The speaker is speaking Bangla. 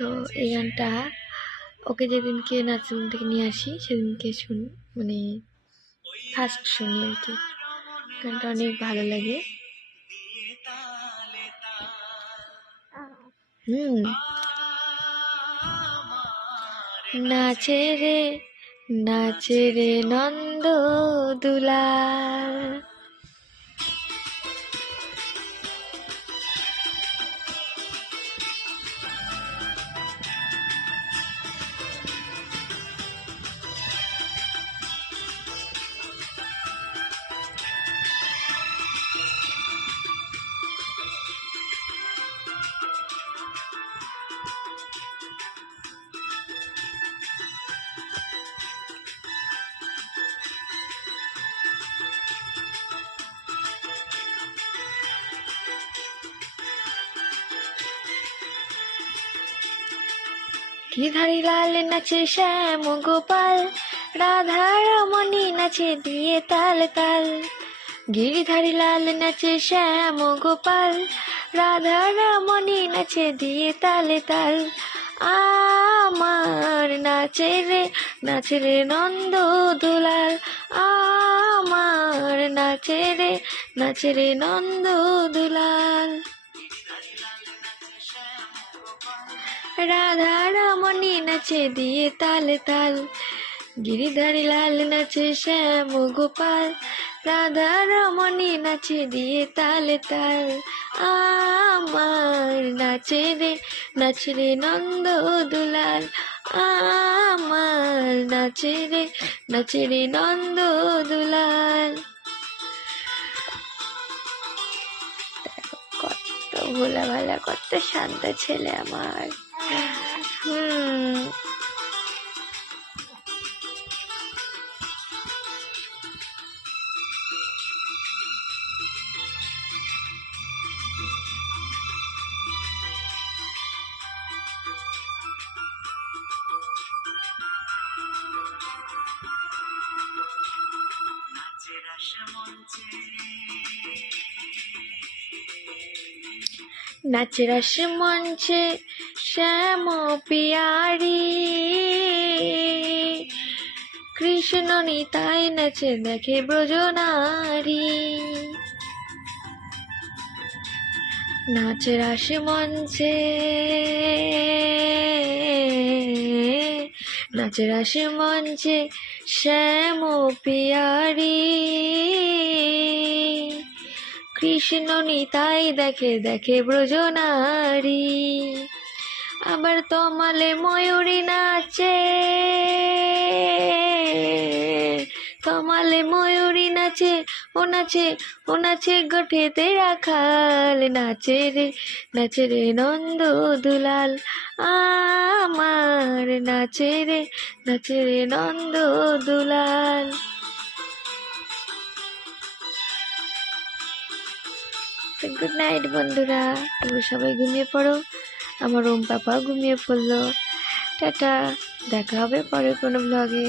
তো এই গানটা ওকে যেদিনকে নাচন থেকে নিয়ে আসি সেদিনকে মানে ফার্স্ট শুনি আর কি। গানটা অনেক ভালো লাগে। নাচে রে নন্দ দুলাল। গিরিধারী লাল নাচে শ্যাম গোপাল, রাধা রমণী নাচে দিয়ে তাল তাল। গিরিধারী লাল নাচে শ্যাম গোপাল, রাধা রমণী নাচে দিয়ে তালে তাল। আমার নাচে রে নন্দ দুলাল, আমার নাচে রে নন্দ দুলাল। রাধা রমণী নাচে দিয়ে তাল তাল। গিরিধারী লাল নাচে শ্যাম গোপাল, রাধা রমণী নাচে দিয়ে তাল তাল। আমার নাচে রে নন্দ দুলাল, আমার নাচে রে নন্দ দুলাল। কত ভোলা ভালা, কত শান্ত ছেলে আমার। নাচে রাস মঞ্চে শ্যাম পিয়ারি, কৃষ্ণ নিতাই নাচে দেখে ব্রজনারী। নাচে রাস মঞ্চে, নাচে রাস মঞ্চে শ্যাম পিয়ারি, কৃষ্ণ নিতাই দেখে দেখে ব্রজনারী। আবার তমালে ময়ূরী নাচে, তমালে ময়ূরী নাচে, ও নাচে গঠেতে রাখাল। নাচে রে নন্দ দুলাল, আমার নাচে রে নন্দ দুলাল। গুড নাইট বন্ধুরা, তোমরা সবাই ঘুমিয়ে পড়ো। আমার ওম পাপা ঘুমিয়ে পড়লো। টাটা, দেখা হবে পরের কোনো ব্লগে।